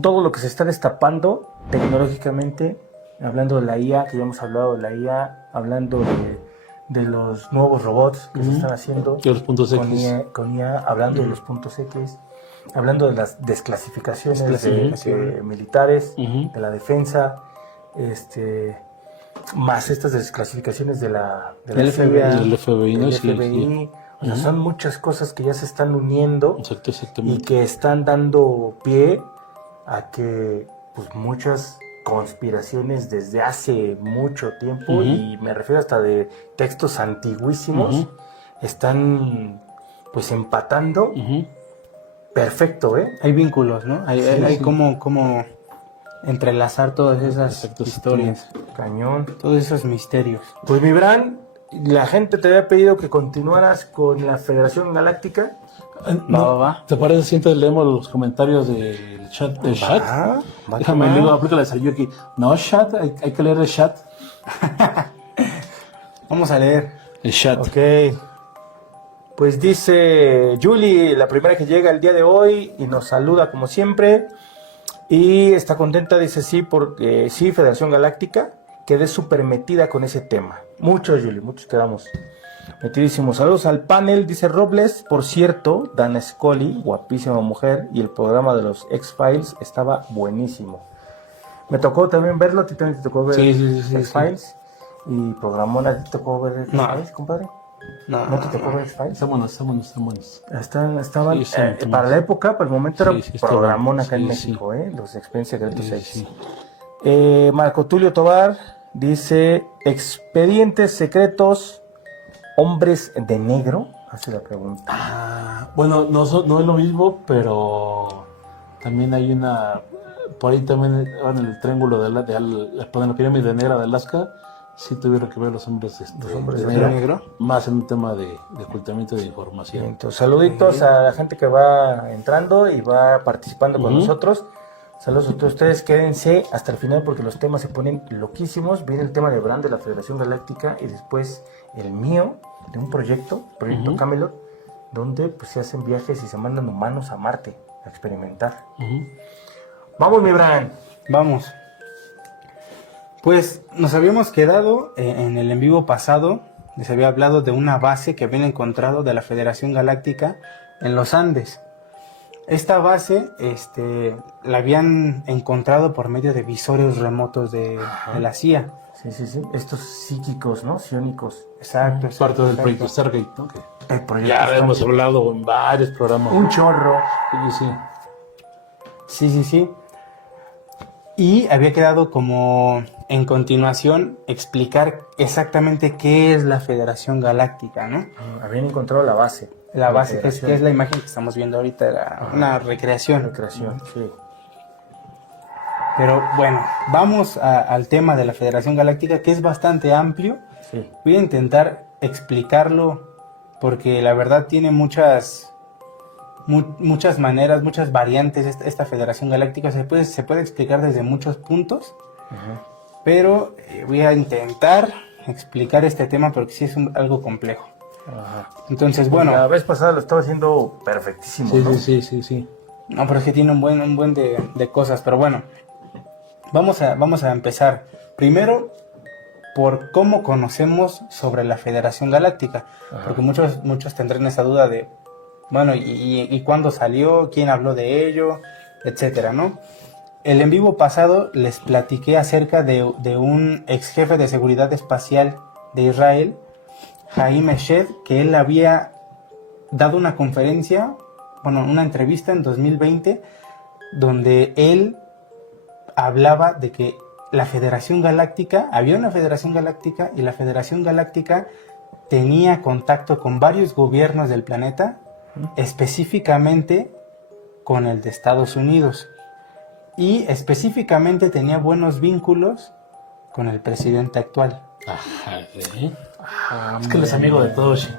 con todo lo que se está destapando tecnológicamente, hablando de la IA, que ya hemos hablado de la IA, hablando de los nuevos robots que se están haciendo Y los puntos con X. con IA, hablando de los puntos X, hablando de las desclasificaciones militares, de la defensa, más estas desclasificaciones de la CIA, del FBI, ¿no? del Sí, FBI. sí. O sea, son muchas cosas que ya se están uniendo y Exactamente. que están dando pie a que pues muchas conspiraciones desde hace mucho tiempo, y me refiero hasta de textos antiguísimos, están pues empatando. Perfecto, ¿eh? Hay vínculos, ¿no? Hay como entrelazar todas esas historias, Cañón. todos esos misterios. Pues mi Bran, la gente te había pedido que continuaras con la Federación Galáctica. Va. ¿Te parece si entonces leemos los comentarios del chat? Va, Déjame, va. luego aplícale a Sayuki. No, chat, hay que leer el chat. Vamos a leer. El chat. Ok. Pues dice Julie, la primera que llega el día de hoy y nos saluda como siempre. Y está contenta, dice sí, porque sí, Federación Galáctica. Quedé súper metida con ese tema. Muchos, Julie, muchos quedamos metidísimos. Saludos al panel, dice Robles. Por cierto, Dana Scully, guapísima mujer, y el programa de los X-Files estaba buenísimo. Me tocó también verlo, a ti también te tocó ver X-Files. Y programón, ¿a ti te tocó ver X-Files, compadre? No, ¿No te tocó ver X-Files? Está buenos. Estaban, Sí, son para la época, para el momento era está programón bueno. acá en Sí, México, los Expedientes Secretos X. Sí. Marco Tulio Tobar dice: Expedientes Secretos, Hombres de Negro. Hace la pregunta. Bueno, no es lo mismo, pero también hay una. Por ahí también, en el triángulo en la pirámide negra de Alaska, sí tuvieron que ver los hombres hombres de de negro, más en un tema de ocultamiento de información. Entonces, saluditos a la gente que va entrando y va participando con nosotros. Saludos a todos ustedes, quédense hasta el final porque los temas se ponen loquísimos. Viene el tema de Bran de la Federación Galáctica y después el mío, de un proyecto Camelot, donde pues se hacen viajes y se mandan humanos a Marte a experimentar. Vamos, mi Bran. Vamos. Pues nos habíamos quedado en el en vivo pasado, les había hablado de una base que habían encontrado de la Federación Galáctica en los Andes. Esta base la habían encontrado por medio de visores remotos de la CIA. Sí. Estos psíquicos, ¿no? Psiónicos. Exacto. Parte del proyecto Stargate, ¿no? El proyecto Ya hemos hablado en varios programas. un chorro. Sí. Y había quedado como en continuación explicar exactamente qué es la Federación Galáctica, ¿no? Habían encontrado la base. La base, que es la imagen que estamos viendo ahorita, era una recreación. Sí. Pero bueno, vamos al tema de la Federación Galáctica, que es bastante amplio. Sí. Voy a intentar explicarlo porque la verdad tiene muchas maneras, muchas variantes esta Federación Galáctica. Se puede explicar desde muchos puntos, pero voy a intentar explicar este tema porque sí es algo complejo. Entonces, bueno. La vez pasada lo estaba haciendo perfectísimo, ¿no? Sí. No, pero es que tiene un buen de cosas, pero bueno. Vamos a empezar. Primero, por cómo conocemos sobre la Federación Galáctica. Porque muchos tendrán esa duda de, bueno, ¿y cuándo salió? ¿Quién habló de ello? Etcétera, ¿no? El en vivo pasado les platiqué acerca de un ex jefe de seguridad espacial de Israel, Jaime Shed, que él había dado una conferencia, una entrevista en 2020, donde él hablaba de que había una Federación Galáctica y la Federación Galáctica tenía contacto con varios gobiernos del planeta, específicamente con el de Estados Unidos, y específicamente tenía buenos vínculos con el presidente actual. ¿Sí? Es que él es amigo de todos.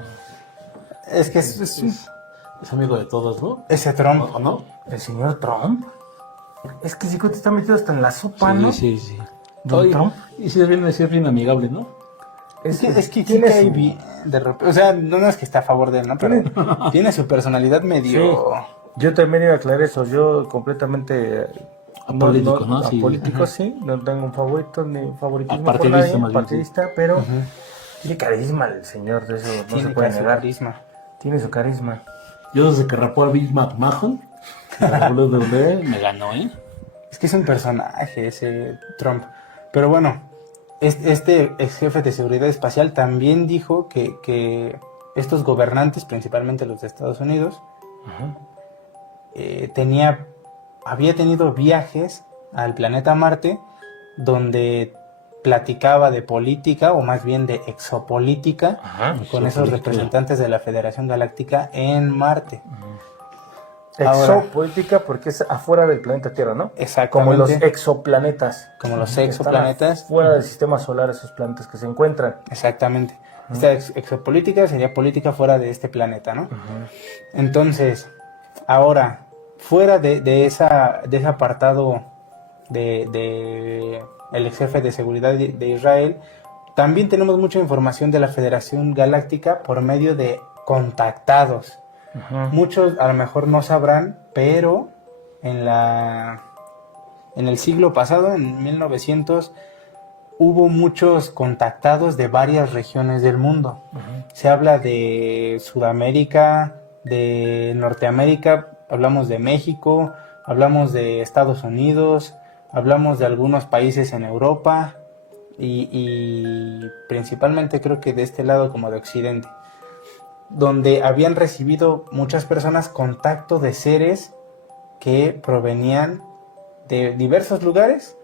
Es que es amigo de todos, ¿no? Ese Trump, ¿O no? ¿El señor Trump? Es que sí que te está metido hasta en la sopa, ¿no? Sí. Trump. Y sí es bien amigable, ¿no? Es que tiene de repente, o sea, no es que esté a favor de él, ¿no? Pero tiene su personalidad medio... Sí. Yo también iba a aclarar eso. Yo completamente Apolítico, ¿no? Sí. Apolítico, sí. No tengo un favorito ni favoritismo por Partidista, nadie, más bien, partidista, pero tiene carisma el señor, de eso no Tiene se puede su negar. carisma. Tiene su carisma. Yo desde que rapó a Big Mac Mahon, me ganó, ¿eh? Es que es un personaje ese Trump. Pero bueno, este ex jefe de seguridad espacial también dijo que estos gobernantes, principalmente los de Estados Unidos, había tenido viajes al planeta Marte donde platicaba de política, o más bien de exopolítica, con esos Exopolítica. representantes de la Federación Galáctica en Marte. Ahora- Exopolítica porque es afuera del planeta Tierra, ¿no? Exactamente. Como los exoplanetas. Como los Que exoplanetas. están fuera del sistema solar, esos planetas que se encuentran. Exactamente. Esta exopolítica sería política fuera de este planeta, ¿no? Entonces, ahora, fuera de ese apartado de el ex jefe de seguridad de Israel, también tenemos mucha información de la Federación Galáctica por medio de contactados. Muchos a lo mejor no sabrán, pero en el siglo pasado, en 1900, hubo muchos contactados de varias regiones del mundo. Se habla de Sudamérica, de Norteamérica, hablamos de México, hablamos de Estados Unidos, hablamos de algunos países en Europa y principalmente creo que de este lado como de Occidente, donde habían recibido muchas personas contacto de seres que provenían de diversos lugares,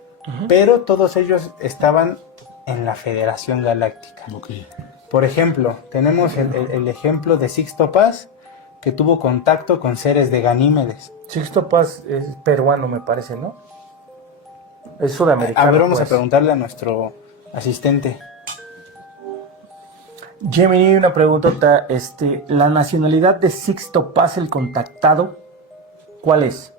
pero todos ellos estaban en la Federación Galáctica. Ok. Por ejemplo, tenemos el ejemplo de Sixto Paz, que tuvo contacto con seres de Ganímedes. Sixto Paz es peruano, me parece, ¿no? Es sudamericano. A ver, vamos pues. a preguntarle a nuestro asistente. Gemini, una preguntota. La nacionalidad de Sixto Paz, el contactado, ¿cuál es?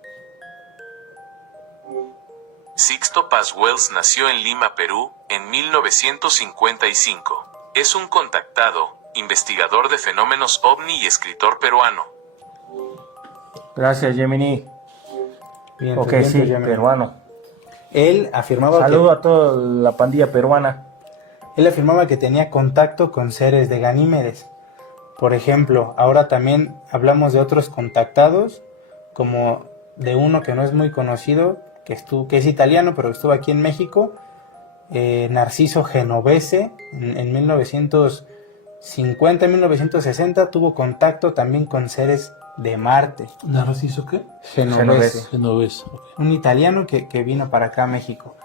Sixto Paz Wells nació en Lima, Perú, en 1955. Es un contactado, investigador de fenómenos ovni y escritor peruano. Gracias, Gemini. Bien, Ok, bien, sí, Gemini. peruano. Él afirmaba Saludo a toda la pandilla peruana. Él afirmaba que tenía contacto con seres de Ganímedes. Por ejemplo, ahora también hablamos de otros contactados, como de uno que no es muy conocido, que es italiano, pero estuvo aquí en México, Narciso Genovese, en 1950, 1960, tuvo contacto también con seres de Marte. ¿Narciso qué? Genovese. Genovés. Ok. Un italiano que vino para acá a México.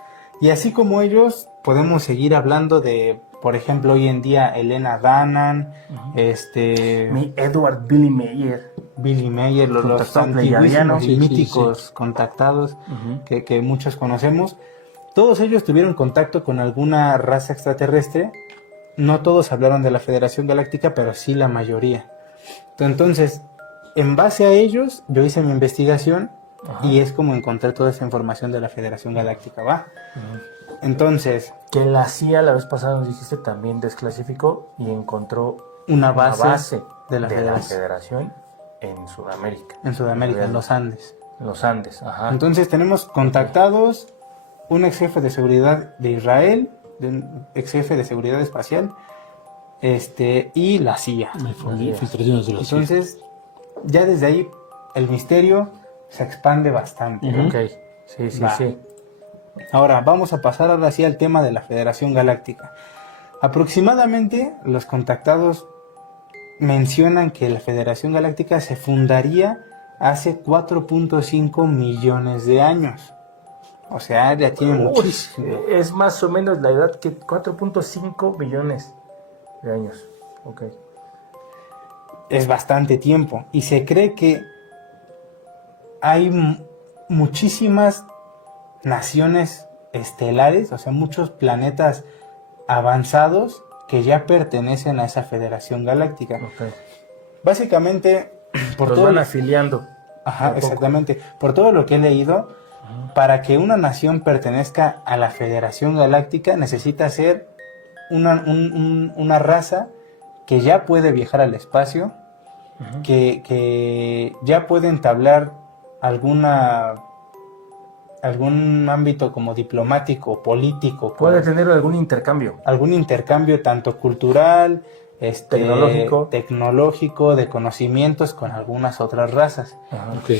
Y así como ellos, podemos seguir hablando de, por ejemplo, hoy en día Elena Dannan, Mi Edward Billy Meyer. Billy Mayer, los Contactado antiguísimos pleyadiano. y Sí, míticos contactados que muchos conocemos. Todos ellos tuvieron contacto con alguna raza extraterrestre. No todos hablaron de la Federación Galáctica, pero sí la mayoría. Entonces, en base a ellos, yo hice mi investigación y es como encontré toda esa información de la Federación Galáctica, ¿va? Entonces, Que la CIA la vez pasada nos dijiste también desclasificó y encontró una una base, de la de la Federación Federación en Sudamérica. en Sudamérica, en los Andes. En los Andes, ajá. Entonces tenemos contactados, un ex jefe de seguridad de Israel, un ex jefe de seguridad espacial, y la CIA. Filtraciones de la CIA. Entonces, ya desde ahí el misterio se expande bastante. Ok, sí, sí, Va. sí. Ahora, vamos a pasar ahora sí al tema de la Federación Galáctica. Aproximadamente, los contactados mencionan que la Federación Galáctica se fundaría hace 4.5 millones de años. O sea, ya tiene Uy, muchísimo. es más o menos la edad que 4.5 millones de años. Ok. Es bastante tiempo. Y se cree que hay muchísimas naciones estelares, o sea, muchos planetas avanzados que ya pertenecen a esa Federación Galáctica. Ok. Básicamente, por Los todo van lo- afiliando. Ajá, a poco. exactamente. Por todo lo que he leído, para que una nación pertenezca a la Federación Galáctica necesita ser una raza que ya puede viajar al espacio, que ya puede entablar alguna algún ámbito como diplomático, político, Puede tener algún intercambio. algún intercambio tanto cultural, tecnológico, de conocimientos con algunas otras razas. Ajá. Ok.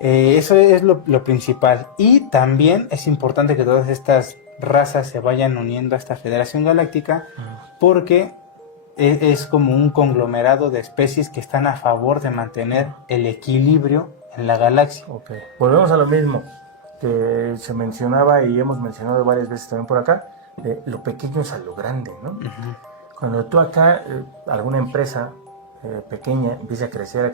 Eso es lo principal. Y también es importante que todas estas razas se vayan uniendo a esta Federación Galáctica, porque es como un conglomerado de especies que están a favor de mantener el equilibrio en la galaxia. Ok. Volvemos a lo mismo que se mencionaba y hemos mencionado varias veces también por acá, de lo pequeño es a lo grande, ¿no? Cuando tú acá, alguna empresa pequeña empieza a crecer,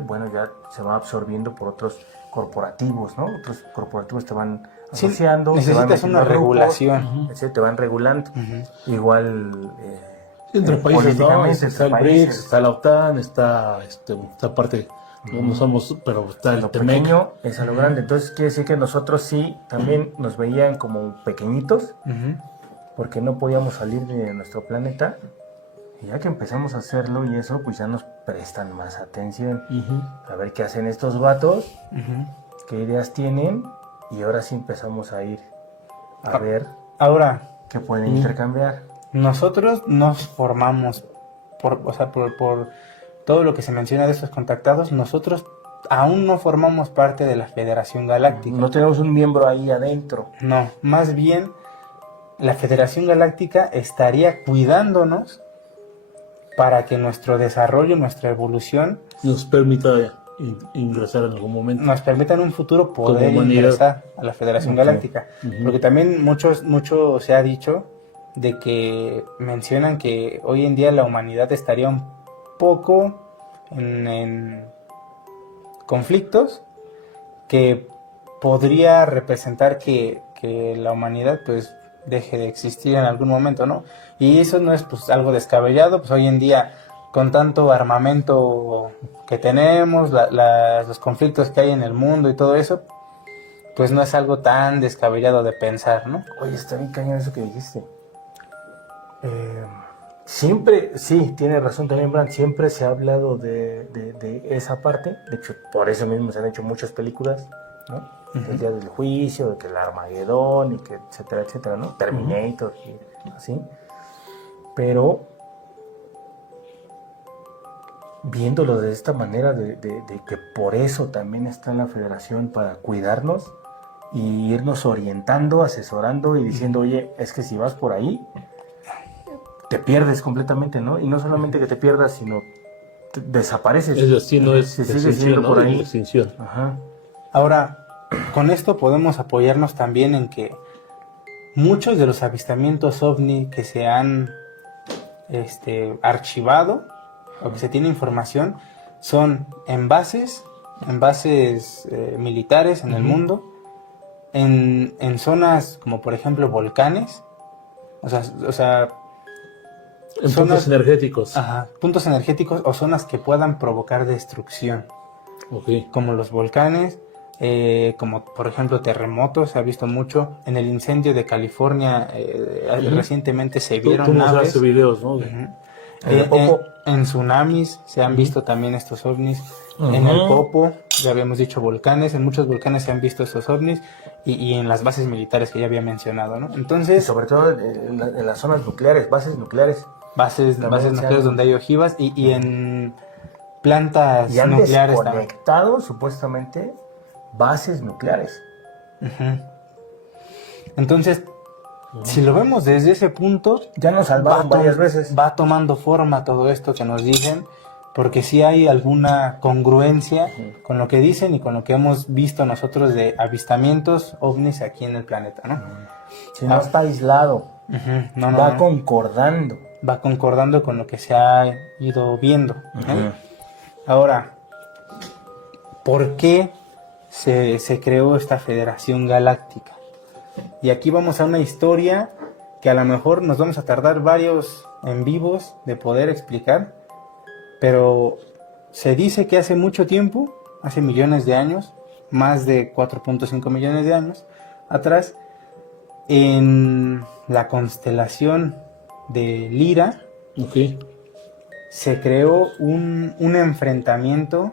bueno, ya se va absorbiendo por otros corporativos, ¿no? Otros corporativos te van Sí, asociando, te van necesitas metiendo una grupos, regulación. te van regulando. Igual Entre países, ¿no? políticamente, Está el entre BRICS, países. está la OTAN, está esta parte, no somos, pero está el Lo TEMEC. pequeño es a lo grande. Entonces quiere decir que nosotros sí también nos veían como pequeñitos, porque no podíamos salir de nuestro planeta. Y ya que empezamos a hacerlo y eso, pues ya nos prestan más atención. A ver qué hacen estos vatos, qué ideas tienen, y ahora sí empezamos a ir a ver Ahora, qué pueden intercambiar. nosotros nos formamos, por todo lo que se menciona de estos contactados, nosotros aún no formamos parte de la Federación Galáctica. No tenemos un miembro ahí adentro. No, más bien la Federación Galáctica estaría cuidándonos para que nuestro desarrollo, nuestra evolución, Nos permita ingresar en algún momento. nos permita en un futuro poder Como humanidad. ingresar a la Federación Ok. Galáctica. Porque también mucho se ha dicho de que mencionan que hoy en día la humanidad estaría un poco en conflictos que podría representar que la humanidad pues deje de existir en algún momento, ¿no? Y eso no es pues algo descabellado, pues hoy en día con tanto armamento que tenemos, los conflictos que hay en el mundo y todo eso, pues no es algo tan descabellado de pensar, ¿no? Oye, está bien cañón eso que dijiste. Siempre, sí, tiene razón también, Brand, siempre se ha hablado de esa parte. De hecho, por eso mismo se han hecho muchas películas, ¿no? El día del juicio, de que el Armagedón, y que etcétera, etcétera, ¿no? Terminator, y así. Pero, viéndolo de esta manera, de que por eso también está la federación, para cuidarnos y irnos orientando, asesorando y diciendo, oye, es que si vas por ahí, te pierdes completamente, ¿no? Y no solamente que te pierdas, sino desapareces. El destino es Si sigues extinción, yendo ¿no? por Y ahí. extinción. Ajá. Ahora, con esto podemos apoyarnos también en que muchos de los avistamientos ovni que se han archivado o que se tiene información son en bases militares en el mundo, en zonas como por ejemplo volcanes, o sea En zonas- puntos energéticos. puntos energéticos o zonas que puedan provocar destrucción, Ok. como los volcanes, como por ejemplo terremotos. Se ha visto mucho en el incendio de California. Recientemente se Tú vieron naves. mostraste videos, ¿no? Ujú. En el Popo. En tsunamis se han visto también estos ovnis. En el Popo, ya habíamos dicho volcanes, en muchos volcanes se han visto estos ovnis, y en las bases militares que ya había mencionado, ¿no? Y Entonces, sobre todo en las zonas nucleares, bases nucleares. bases también se nucleares han- donde hay ojivas y en plantas Y han nucleares también. desconectado supuestamente bases nucleares. Ujú. Entonces, si lo vemos desde ese punto, Ya nos salvaron varias veces. va tomando forma todo esto que nos dicen, porque sí hay alguna congruencia con lo que dicen y con lo que hemos visto nosotros de avistamientos ovnis aquí en el planeta, ¿no? Si no está aislado, Ujú. No, va no. concordando. Va concordando con lo que se ha ido viendo, ¿no? Ahora, ¿por qué se creó esta Federación Galáctica? Y aquí vamos a una historia que a lo mejor nos vamos a tardar varios en vivos de poder explicar, pero se dice que hace mucho tiempo, hace millones de años, más de 4.5 millones de años atrás, en la constelación de Lira, Ok. se creó un enfrentamiento.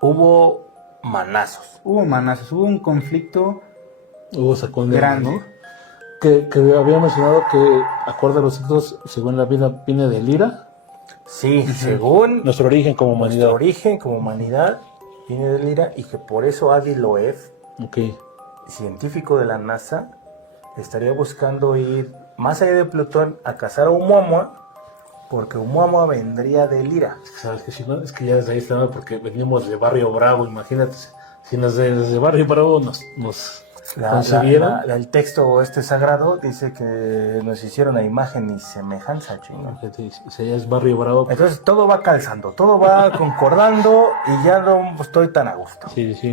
Hubo manazos. Hubo manazos, hubo un conflicto Hubo esa condena, grande. ¿no? Que había mencionado que, acorde a los textos, según la vida, viene de Lira, Sí, según nuestro origen como humanidad. nuestro origen como humanidad, viene de Lira y que por eso Adi Loeb, Ok. científico de la NASA, estaría buscando ir más allá de Plutón a cazar a Oumuamua, porque Oumuamua vendría de Lira. Sabes que si no, es que ya desde ahí estaba porque veníamos de Barrio Bravo, imagínate, si desde Barrio Bravo nos concibieron. El texto sagrado dice que nos hicieron a imagen y semejanza, chino. Fíjate, si ya es Barrio Bravo, pues, Entonces todo va calzando, todo va concordando y ya no estoy tan a gusto. sí.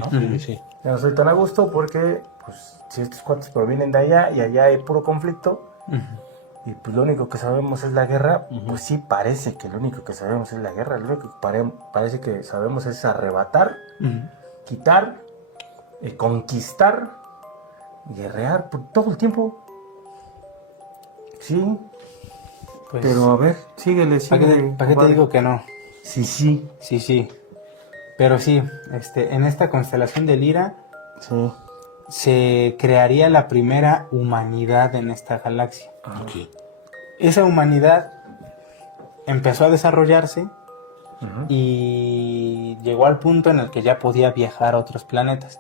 Ya no estoy tan a gusto porque, pues, si estos cuates provienen de allá y allá hay puro conflicto, y pues lo único que sabemos es la guerra, pues sí parece que lo único que sabemos es la guerra, lo único que parece que sabemos es arrebatar, quitar, conquistar, guerrear por todo el tiempo. Sí, Pues, pero a ver, síguele, ¿para qué te compadre. digo que no? Sí. Sí. Pero sí, en esta constelación de Lira Sí. se crearía la primera humanidad en esta galaxia. Ok. Esa humanidad empezó a desarrollarse Ujú. y llegó al punto en el que ya podía viajar a otros planetas.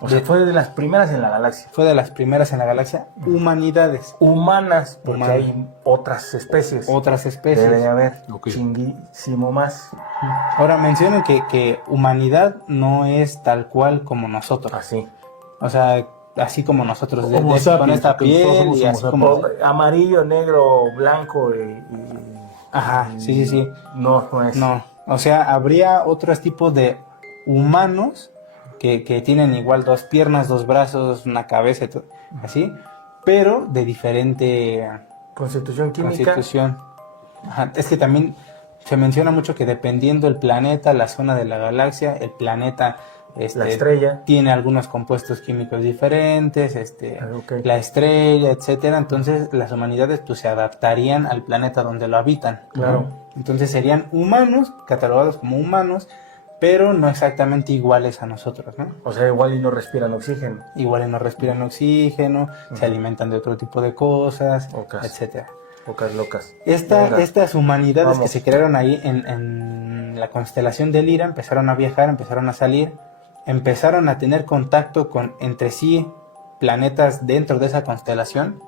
O sea, fue de las primeras en la galaxia. Fue de las primeras en la galaxia humanidades, Humanas, porque Humanas. hay otras especies. otras Debe especies. haber Ok. chinguísimo más. Ahora mencionen que humanidad no es tal cual como nosotros. Así. O sea, así como nosotros, Homo con sapiens, esta porque todos piel somos y homo así como... Amarillo, negro, blanco Ajá, sí. No es. No, o sea, habría otros tipos de humanos que tienen igual 2 piernas, 2 brazos, una cabeza, así, pero de diferente Constitución química. constitución. Ajá, es que también se menciona mucho que dependiendo el planeta, la zona de la galaxia, el planeta La estrella. tiene algunos compuestos químicos diferentes, Ok. la estrella, etcétera. Entonces las humanidades pues se adaptarían al planeta donde lo habitan. Claro. Entonces serían humanos, catalogados como humanos, pero no exactamente iguales a nosotros, ¿no? O sea, igual y no respiran oxígeno. Igual no respiran oxígeno, se alimentan de otro tipo de cosas, Ocas. etcétera. Pocas locas. Venga. Estas humanidades Vamos. que se crearon ahí en la constelación de Lira empezaron a viajar, empezaron a salir, empezaron a tener contacto con entre sí planetas dentro de esa constelación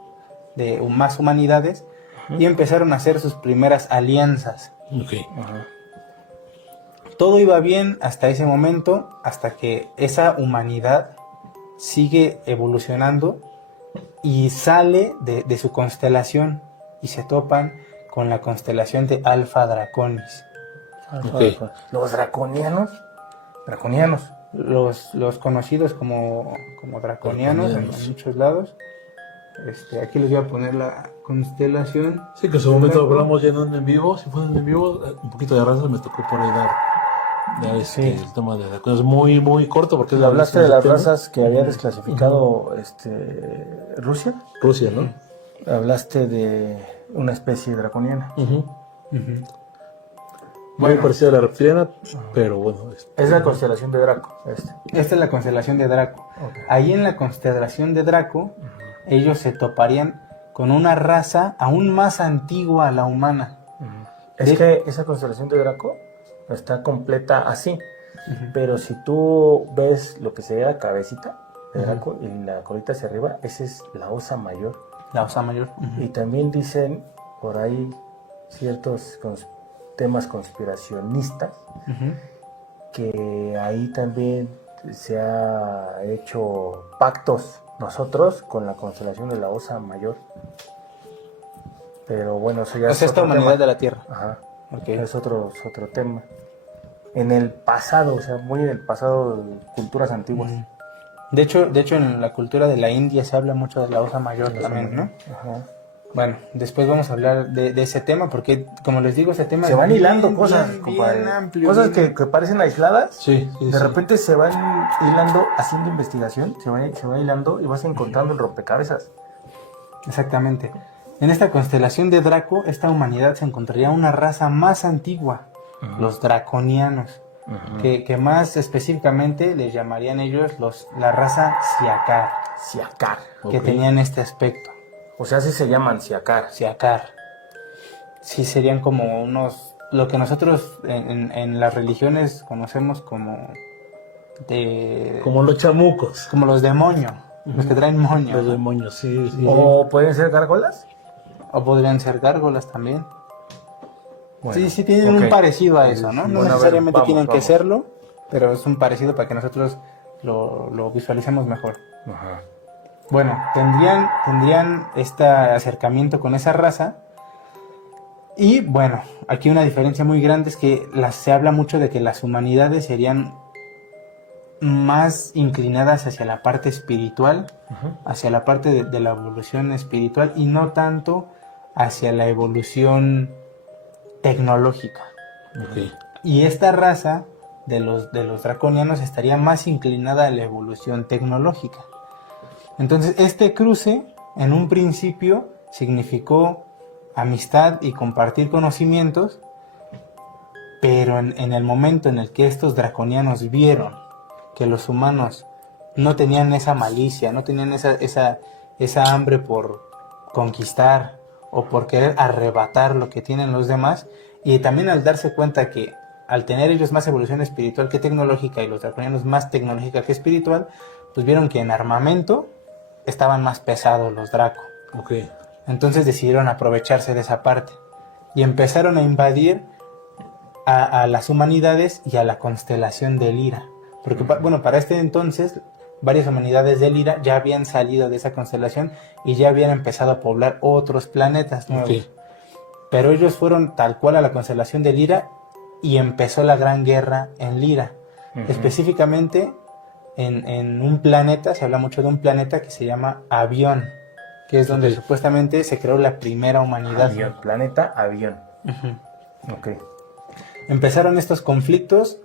de más humanidades y empezaron a hacer sus primeras alianzas. Ok. Ajá. Todo iba bien hasta ese momento, hasta que esa humanidad sigue evolucionando y sale de su constelación y se topan con la constelación de Alpha Draconis. Ok. Los draconianos. Los conocidos como draconianos en Draconianos. muchos lados. Aquí les voy a poner la constelación. Sí, que en su momento hablamos ya en un en vivo, si fue en un en vivo, un poquito de raza me tocó por ahí dar Sí. el tema de dracones muy, muy corto porque es ¿Le hablaste de las tema. razas que había desclasificado Rusia? Rusia, ¿no? Hablaste de una especie draconiana. Ujú. Ujú. Muy parecida a la reptiliana, pero bueno. Es la constelación de Draco. Esta es la constelación de Draco. Ok. Ahí en la constelación de Draco, ellos se toparían con una raza aún más antigua a la humana. Es que esa constelación de Draco está completa así. Pero si tú ves lo que sería la cabecita de Draco y la colita hacia arriba, esa es la Osa Mayor. La Osa Mayor. Y también dicen por ahí ciertos temas conspiracionistas Ujú. que ahí también se ha hecho pactos nosotros con la constelación de la Osa Mayor. Pero bueno, eso ya O sea, esta otro humanidad tema. de la Tierra. Ajá. Ok. Es otro tema. En el pasado, o sea, muy en el pasado de culturas antiguas. Ujú. De hecho, en la cultura de la India se habla mucho de la Osa Mayor también, ¿no? Ajá. Bueno, después vamos a hablar de ese tema, porque como les digo, ese tema Se es van bien, hilando cosas, bien compadre. amplio. Cosas bien- que parecen aisladas. Sí, sí, De sí. repente se van hilando, haciendo investigación, se va hilando y vas encontrando el rompecabezas. Exactamente. En esta constelación de Draco, esta humanidad se encontraría una raza más antigua, los draconianos, que más específicamente les llamarían ellos la raza Siakar. Siacar. que Ok. tenían este aspecto. O sea, así se llaman Siacar. Siacar. Sí, serían como unos, lo que nosotros en las religiones conocemos como Como los chamucos. como los demonios, los que traen moño, Los ¿no? demonios, sí, sí. ¿O pueden ser gárgolas? O podrían ser gárgolas también. Bueno, Sí, sí tienen un ok. parecido a eso, ¿no? No Bueno, a ver, necesariamente vamos, tienen que vamos. serlo, pero es un parecido para que nosotros lo visualicemos mejor. Ajá. Bueno, tendrían este acercamiento con esa raza. Y bueno, aquí una diferencia muy grande es que se habla mucho de que las humanidades serían más inclinadas hacia la parte espiritual, hacia la parte de la evolución espiritual y no tanto hacia la evolución tecnológica. Ok. Y esta raza de los draconianos estaría más inclinada a la evolución tecnológica. Entonces, este cruce, en un principio, significó amistad y compartir conocimientos, pero en el momento en el que estos draconianos vieron que los humanos no tenían esa malicia, no tenían esa hambre por conquistar o por querer arrebatar lo que tienen los demás, y también al darse cuenta que al tener ellos más evolución espiritual que tecnológica y los draconianos más tecnológica que espiritual, pues vieron que en armamento estaban más pesados los Draco. Ok. Entonces decidieron aprovecharse de esa parte y empezaron a invadir a las humanidades y a la constelación de Lira. Porque, bueno, para este entonces, varias humanidades de Lira ya habían salido de esa constelación y ya habían empezado a poblar otros planetas nuevos. Ok. Pero ellos fueron tal cual a la constelación de Lira y empezó la gran guerra en Lira. Específicamente en un planeta, se habla mucho de un planeta que se llama Avión, que es donde Ok. supuestamente se creó la primera humanidad. Avión, planeta, avión. Ujú. Ok. Empezaron estos conflictos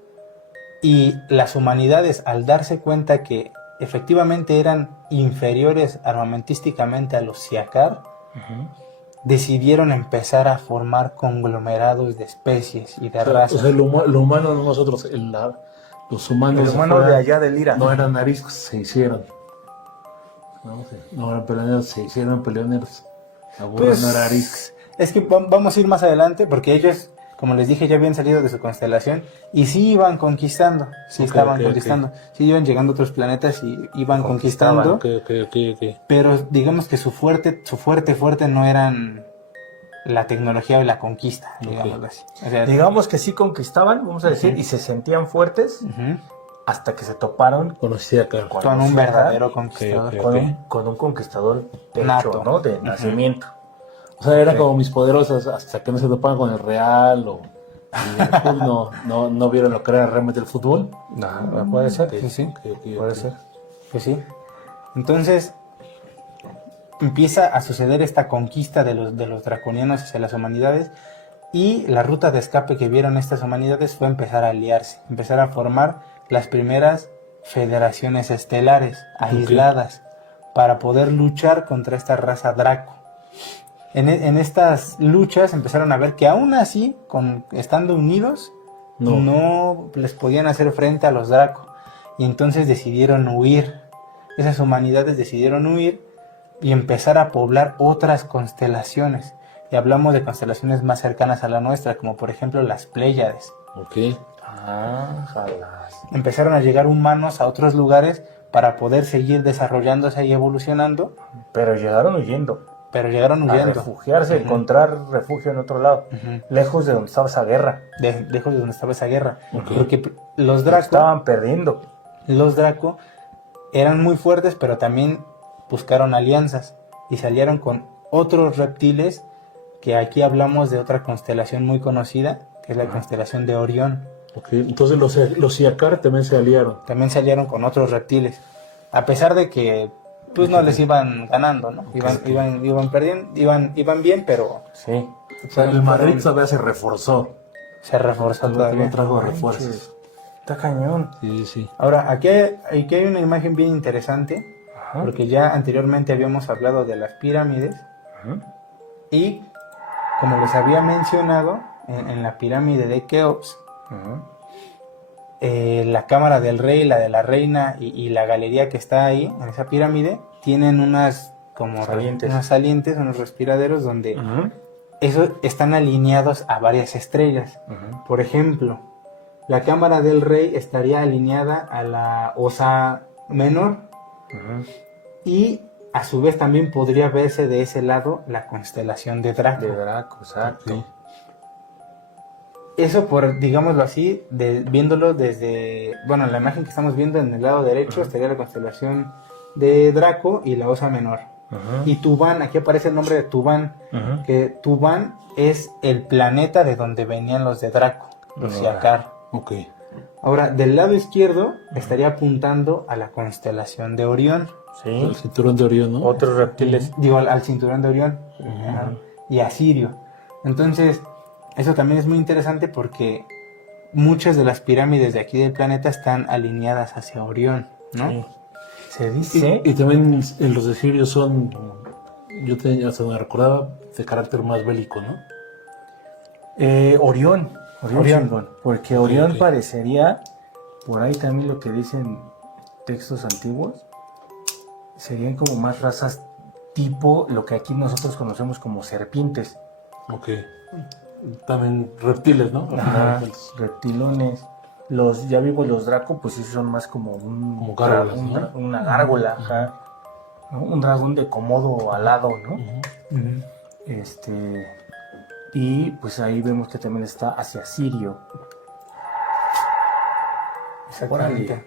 y las humanidades, al darse cuenta que efectivamente eran inferiores armamentísticamente a los Siacar, decidieron empezar a formar conglomerados de especies y de O razas. sea, lo humano, no nosotros, los humanos. Los humanos de allá de Lira. No eran ariscos, se hicieron. No eran peleoneros, se hicieron peleoneros. La burra Pues, no era arisco. es que vamos a ir más adelante porque ellos, como les dije, ya habían salido de su constelación y sí iban conquistando, sí Ok, estaban ok, conquistando, sí iban llegando a otros planetas y iban conquistando, Ok. pero digamos que su fuerte no eran la tecnología y la conquista, digámoslo así. O sea, Digamos que sí conquistaban, vamos a decir, Ujú. y se sentían fuertes ujú, hasta que se toparon Conocí acá. con un verdadero conquistador. ok. con un conquistador de Nato. hecho, ¿no? De Ujú. nacimiento. O sea, eran Ok. como mis poderosas hasta que no se topaban con el Real o Liverpool, no vieron lo que era realmente el fútbol. No, puede ser. Sí, sí. Puede ser. Pues sí. Entonces empieza a suceder esta conquista de los draconianos hacia las humanidades y la ruta de escape que vieron estas humanidades fue empezar a aliarse, empezar a formar las primeras federaciones estelares aisladas para poder luchar contra esta raza Draco. En estas luchas empezaron a ver que aún así, estando unidos, no les podían hacer frente a los Draco. Y entonces decidieron huir. Esas humanidades decidieron huir y empezar a poblar otras constelaciones. Y hablamos de constelaciones más cercanas a la nuestra, como por ejemplo las Pléyades. Ok. Ah, jalas. Empezaron a llegar humanos a otros lugares para poder seguir desarrollándose y evolucionando, Pero llegaron huyendo. pero llegaron A huyendo. refugiarse, Ujú. encontrar refugio en otro lado. Ujú. Lejos de donde estaba esa guerra. Lejos de donde estaba esa guerra. Ok. Porque los Draco, Estaban perdiendo. eran muy fuertes, pero también buscaron alianzas y se aliaron con otros reptiles, que aquí hablamos de otra constelación muy conocida, que es la constelación de Orión. Ok. Entonces los Siacar también se aliaron. También se aliaron con otros reptiles, a pesar de que pues no les iban ganando, ¿no? Iban perdiendo, iban bien, pero Sí. O sea, el Madrid todavía se reforzó. se reforzó Todavía todavía. trajo refuerzos. Está cañón. Sí. Ahora, aquí hay una imagen bien interesante, Ajá. porque ya anteriormente habíamos hablado de las pirámides, Ajá. y como les había mencionado, en la pirámide de Keops, Ajá. la cámara del rey, la de la reina y la galería que está ahí, en esa pirámide, tienen unas como Salientes. unas salientes, unos respiraderos donde Ujú, esos están alineados a varias estrellas. ujú. Por ejemplo, la cámara del rey estaría alineada a la Osa Menor Ujú. y a su vez también podría verse de ese lado la constelación de Draco. De Draco, exacto. Sí. Eso por, digámoslo así, viéndolo desde, bueno, la imagen que estamos viendo en el lado derecho estaría la constelación de Draco y la Osa Menor. Ujú, Y Tubán, aquí aparece el nombre de Tubán, ujú. que Tubán es el planeta de donde venían los de Draco, los Ahora. Siakar. Ok. Ahora, del lado izquierdo estaría apuntando a la constelación de Orión. Sí. El cinturón de Orión, ¿no? Otros reptiles. Digo, al cinturón de Orión. Ajá. Y a Sirio. Entonces, eso también es muy interesante porque muchas de las pirámides de aquí del planeta están alineadas hacia Orión, ¿no? Sí. Se dice. Y también los de Sirio son, yo hasta me recordaba, de carácter más bélico, ¿no? Orión. Orión. Chingón, porque Orión ok. parecería, por ahí también lo que dicen textos antiguos, serían como más razas tipo lo que aquí nosotros conocemos como serpientes. Ok. También reptiles, ¿no? Ajá, reptilones. Ya vimos los Draco, pues sí son más como Como gárgolas, ¿no? una gárgola, ajá, ¿no? Un dragón de Komodo alado, ¿no? Ujú. Ujú. Y pues ahí vemos que también está hacia Sirio. Exactamente. Órale.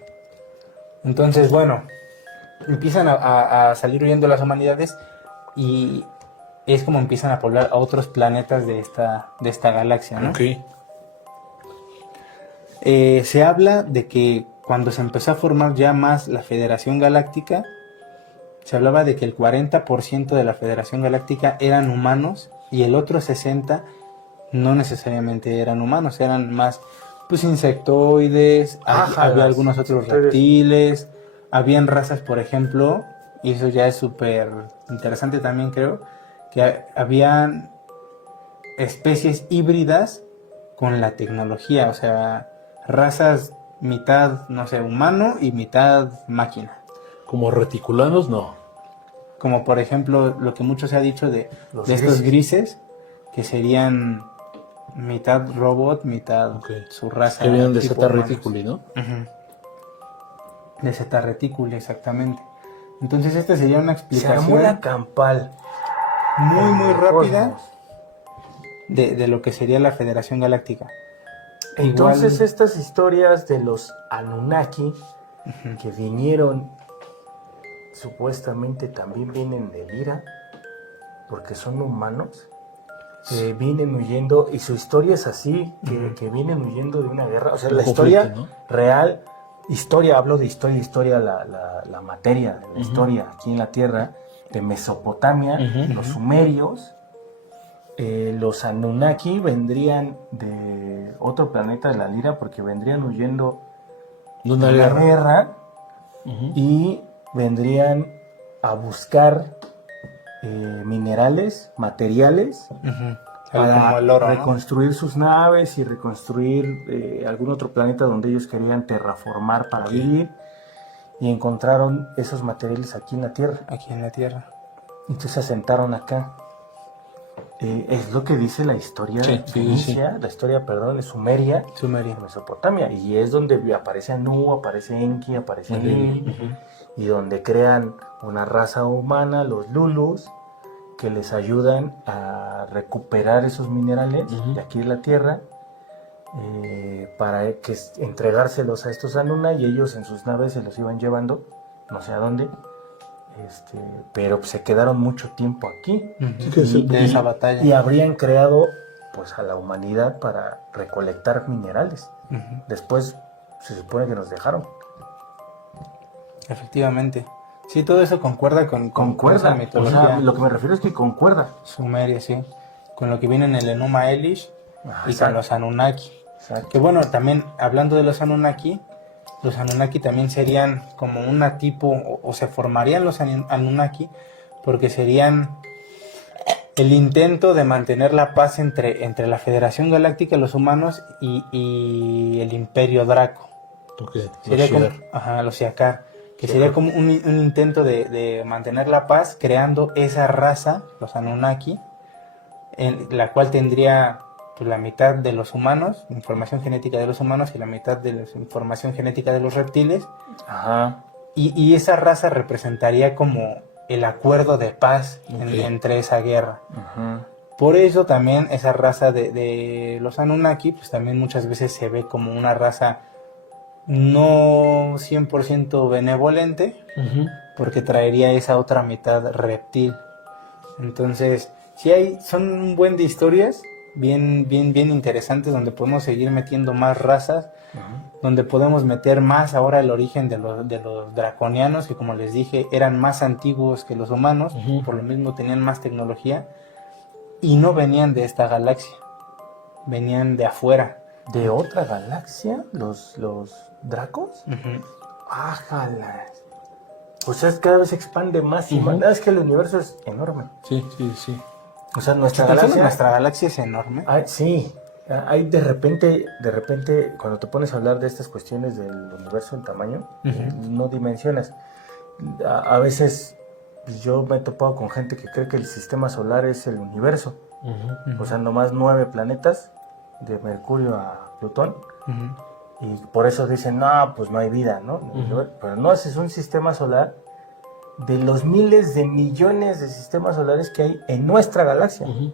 Entonces, bueno, empiezan a salir huyendo las humanidades y es como empiezan a poblar a otros planetas de esta galaxia, ¿no? Ok. Se habla de que cuando se empezó a formar ya más la Federación Galáctica, se hablaba de que el 40% de la Federación Galáctica eran humanos y el otro 60% no necesariamente eran humanos, eran más pues insectoides, Ájalas. había algunos otros Ustedes- reptiles, habían razas, por ejemplo, y eso ya es súper interesante también creo, que habían especies híbridas con la tecnología, o sea, razas mitad, no sé, humano y mitad máquina. Como reticulanos, no. Como por ejemplo lo que mucho se ha dicho de Los estos grises, que serían mitad robot, mitad Ok. su raza. Que vienen de tipo Zeta humanos. Reticuli, ¿no? Ujú. De Zeta Reticuli, exactamente. Entonces esta sería una Se explicación armó la campal. muy en el rápida cosmos. de lo que sería la Federación Galáctica. Entonces Igual- estas historias de los Anunnaki que vinieron, supuestamente también vienen de Lira, porque son humanos, vienen huyendo, y su historia es así, que vienen huyendo de una guerra, o sea, Un la conflicto, historia ¿no? real, hablo de historia, la materia, de la historia aquí en la Tierra, de Mesopotamia, Ujú. los sumerios, los Anunnaki vendrían de otro planeta de la Lira, porque vendrían huyendo De de una una guerra. guerra Ujú. y vendrían a buscar minerales, materiales, Ujú. para Como el oro, ¿no? reconstruir sus naves y reconstruir algún otro planeta donde ellos querían terraformar para vivir, y encontraron esos materiales aquí en la Tierra. Aquí en la Tierra. Entonces se asentaron acá. Es lo que dice la historia Sí, sí, fenicia, la historia, perdón, de Sumeria, Sumeria. de Mesopotamia, y es donde aparece Anu, aparece Enki, aparece Enlil, y donde crean una raza humana, los Lulus, que les ayudan a recuperar esos minerales Ujú. de aquí de la Tierra, para entregárselos a estos Anuna, y ellos en sus naves se los iban llevando, no sé a dónde, pero se quedaron mucho tiempo aquí. Ujú. De esa batalla. Y habrían creado pues a la humanidad para recolectar minerales. Ujú. Después se supone que nos dejaron. Efectivamente. Sí, todo eso concuerda con Concuerda. esa O mitología sea, lo que me refiero es que concuerda. sumeria, sí. Con lo que viene en el Enuma Elish Ajá, y exacto. con los Anunnaki. Exacto. Que bueno, también hablando de los Anunnaki también serían como una tipo, o se formarían los Anunnaki, porque serían el intento de mantener la paz entre la Federación Galáctica, los humanos y el Imperio Draco. Ok, Sería los como, Shi'ar. ajá, los Shi'ar, que sería como un intento de mantener la paz creando esa raza, los Anunnaki, en la cual tendría pues, la mitad de los humanos, información genética de los humanos, y la mitad de la información genética de los reptiles, Ajá. y esa raza representaría como el acuerdo de paz Ok. entre esa guerra. Ajá. Por eso también esa raza de los Anunnaki, pues también muchas veces se ve como una raza no 100% benevolente, Ujú. porque traería esa otra mitad reptil. Entonces, sí hay, son un buen de historias, bien interesantes, donde podemos seguir metiendo más razas, donde podemos meter más ahora el origen de los draconianos, que como les dije, eran más antiguos que los humanos, Ujú. por lo mismo tenían más tecnología, y no venían de esta galaxia, venían de afuera. ¿De otra galaxia? ¿Los dracos? Ujú. Ájala. O sea, cada vez se expande más y Ujú. más. Es que el universo es enorme. Sí, sí, sí. O sea, nuestra Tan solo galaxia. nuestra galaxia es enorme. Sí. Hay de repente, cuando te pones a hablar de estas cuestiones del universo en tamaño, no dimensionas. A veces pues, yo me he topado con gente que cree que el sistema solar es el universo. Ujú. O sea, nomás 9 planetas, de Mercurio a Plutón. Ujú. Y por eso dicen, no, pues no hay vida, ¿no? Pero no, ese es un sistema solar de los miles de millones de sistemas solares que hay en nuestra galaxia. Ujú.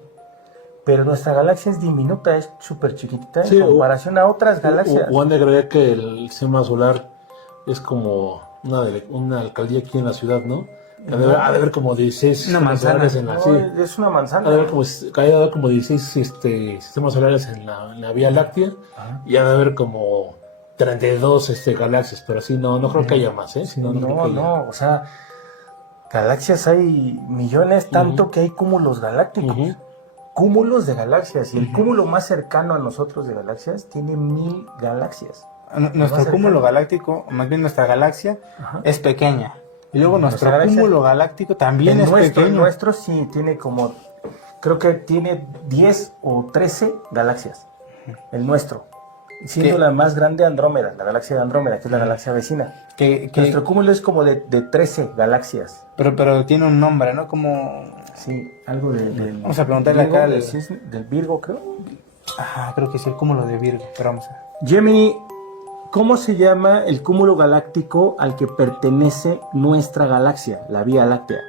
Pero nuestra galaxia es diminuta, es súper chiquitita Sí, en comparación a otras galaxias. Juan de creer que el sistema solar es como una alcaldía aquí en la ciudad, ¿no? Ha de haber como 16 Una sistemas manzana. solares en la No, sí. es una Ha de manzana. haber como, ha de haber como 16 sistemas solares en la Vía Láctea y ha de haber como 32 galaxias, pero sí, no creo que haya más, ¿eh? Sí, No creo que haya. no, o sea, galaxias hay millones, tanto que hay cúmulos galácticos. Ujú. Cúmulos de galaxias. Y el cúmulo más cercano a nosotros de galaxias tiene 1000 galaxias. Nuestro Más cúmulo cercano. galáctico, más bien nuestra galaxia, Ajá. es pequeña. Y luego nuestro Nuestra galaxia- cúmulo galáctico también es El pequeño. nuestro sí tiene como, creo que tiene 10 o 13 galaxias. El nuestro. Siendo ¿Qué? la más grande Andrómeda, la galaxia de Andrómeda, que es la galaxia vecina. Nuestro cúmulo es como de 13 galaxias. Pero tiene un nombre, ¿no? Como... Sí, algo del... Vamos a preguntarle Virgo, acá al- del Virgo, creo. Ajá, creo que es el cúmulo de Virgo, pero vamos a... Gemini, ¿cómo se llama el cúmulo galáctico al que pertenece nuestra galaxia, la Vía Láctea?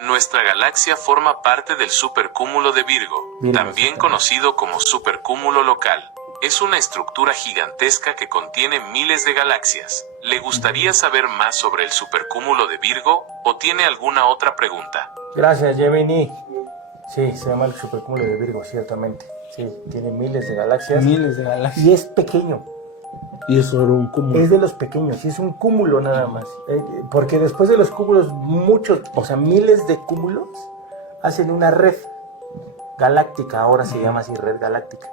Nuestra galaxia forma parte del supercúmulo de Virgo, Virgo, también exactamente. conocido como supercúmulo local. Es una estructura gigantesca que contiene miles de galaxias. ¿Le gustaría saber más sobre el supercúmulo de Virgo o tiene alguna otra pregunta? Gracias, Gemini. Sí, se llama el supercúmulo de Virgo, ciertamente. Sí, tiene miles de galaxias. Miles de galaxias. Y es pequeño. Y eso era un cúmulo. Es de los pequeños, y es un cúmulo nada más. Porque después de los cúmulos, muchos, o sea, miles de cúmulos hacen una red galáctica, ahora se llama así, red galáctica.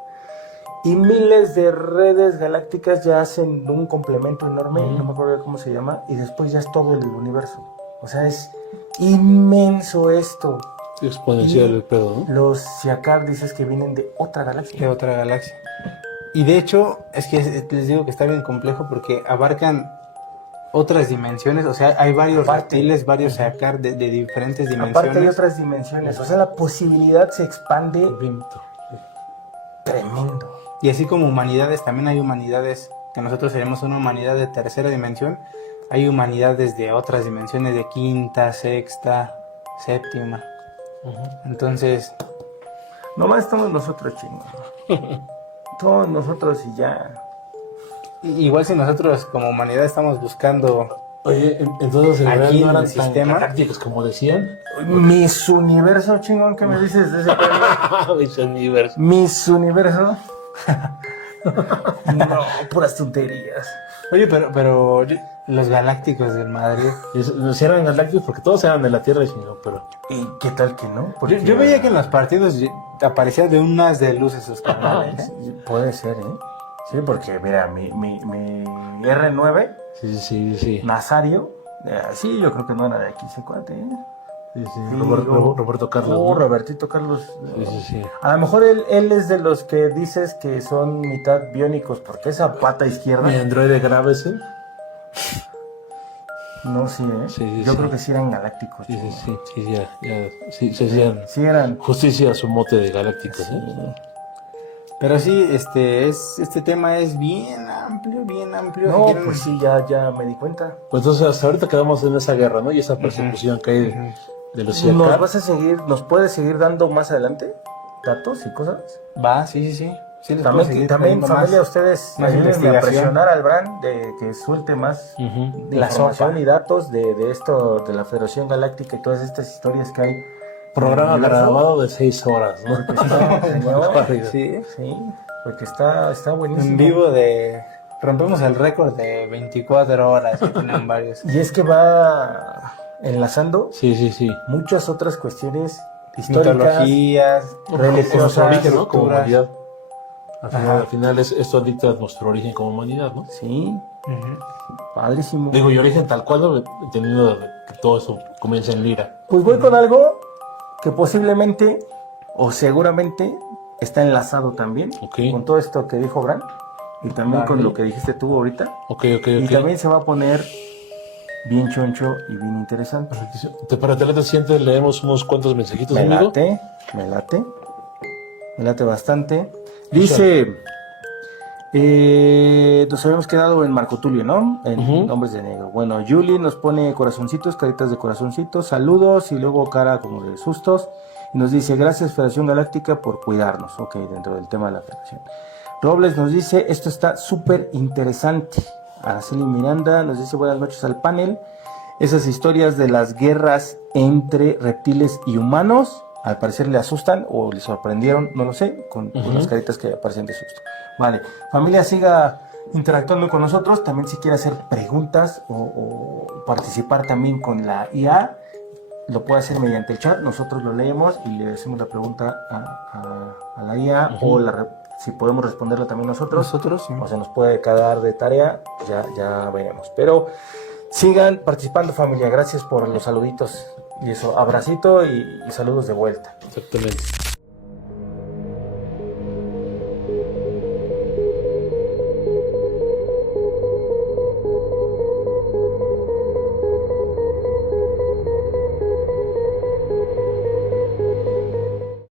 Y miles de redes galácticas ya hacen un complemento enorme, no me acuerdo cómo se llama, y después ya es todo el universo. O sea, es inmenso esto. Exponencial Y el pedo, ¿no? Los Siakar dices que vienen de otra De galaxia. otra galaxia. Y de hecho, es que les digo que está bien complejo porque abarcan otras dimensiones. O sea, hay varios Aparte. reptiles, varios sacar de diferentes dimensiones. Aparte hay otras dimensiones, o sea, la posibilidad se expande Viento. tremendo. Y así como humanidades, también hay humanidades que nosotros seremos una humanidad de tercera dimensión. Hay humanidades de otras dimensiones, de quinta, sexta, séptima. Entonces, Nomás estamos nosotros, chingos. Todos nosotros y ya. igual si nosotros como humanidad estamos buscando... Oye, entonces en Aquí realidad en no eran el tan sistema. galácticos como decían. Mis universo, chingón, ¿qué me dices de ese pedo? Mis universos. Mis universo. No, puras tonterías. Oye, pero los galácticos del Madrid... Si eran galácticos porque todos eran de la Tierra, señor, pero ¿Y qué tal que no? Porque- Yo veía que en los partidos aparecía de unas de luces sus canales, ¿eh? Puede ser, ¿eh? Sí, porque mira, mi R9, sí. Nazario, sí, yo creo que no era de aquí ese cuate, ¿eh? Sí, Sí, Roberto Carlos. Oh, ¿no? Robertito Carlos. Sí, sí, sí. A lo mejor él es de los que dices que son mitad biónicos, porque esa pata izquierda. Mi androide grave ese. No, sí, ¿eh? Sí, sí, Yo sí. creo que sí eran galácticos. Sí, chico. sí, sí, sí, ya, sí, se hacían Sí eran. justicia a su mote de galácticos, Sí. ¿eh? Pero sí, este tema es bien amplio, bien amplio. Si No, quieren- pues sí, ya me di cuenta. Pues entonces hasta ahorita quedamos en esa guerra, ¿no? Y esa persecución que hay de los Siakar. ¿Nos puedes seguir dando más adelante datos y cosas? Va, sí. Sí les puedo También, seguir también trayendo familia, más. ustedes más ayúdenme a investigación. presionar al Bran de que suelte más Ujú. de La información sopa. y datos de esto, de la Federación Galáctica y todas estas historias que hay. Programa en el universo. grabado de 6 horas, ¿no? Porque está, señor, Sí. sí, porque está buenísimo. En vivo rompemos el récord de 24 horas que tienen varios. Y es que va enlazando Sí, sí, sí. muchas otras cuestiones históricas, Mitologías, Como nuestro religiosas, origen, ¿no? Como estructuras. humanidad. Ajá. Al final esto dicta nuestro origen como humanidad, ¿no? Sí, Ujú. padrísimo. Digo, y origen tal cual, ¿no? Entendiendo que todo eso comienza en Lira. Pues voy con algo que posiblemente o seguramente está enlazado también Ok. con todo esto que dijo Bran y también con Vale. lo que dijiste tú ahorita. Ok. Y también se va a poner bien choncho y bien interesante. Para te late, sientes, leemos unos cuantos mensajitos, Me amigo. me late bastante. Dice, nos habíamos quedado en Marco Tulio, ¿no? En Ujú. Hombres de Negro. Bueno, Julie nos pone corazoncitos, caritas de corazoncitos, saludos y luego cara como de sustos. Y nos dice, gracias Federación Galáctica por cuidarnos. Ok, dentro del tema de la Federación. Robles nos dice, esto está súper interesante. Araceli Miranda nos dice, buenas noches al panel. Esas historias de las guerras entre reptiles y humanos, al parecer le asustan o le sorprendieron, no lo sé, con las caritas que aparecen de susto. Vale, familia, siga interactuando con nosotros. También si quiere hacer preguntas o participar también con la IA, lo puede hacer mediante el chat. Nosotros lo leemos y le hacemos la pregunta a la IA o si podemos responderla también nosotros. Sí. O se nos puede quedar de tarea, ya veremos. Pero sigan participando, familia. Gracias por los saluditos y eso. Abracito y saludos de vuelta. Exactamente.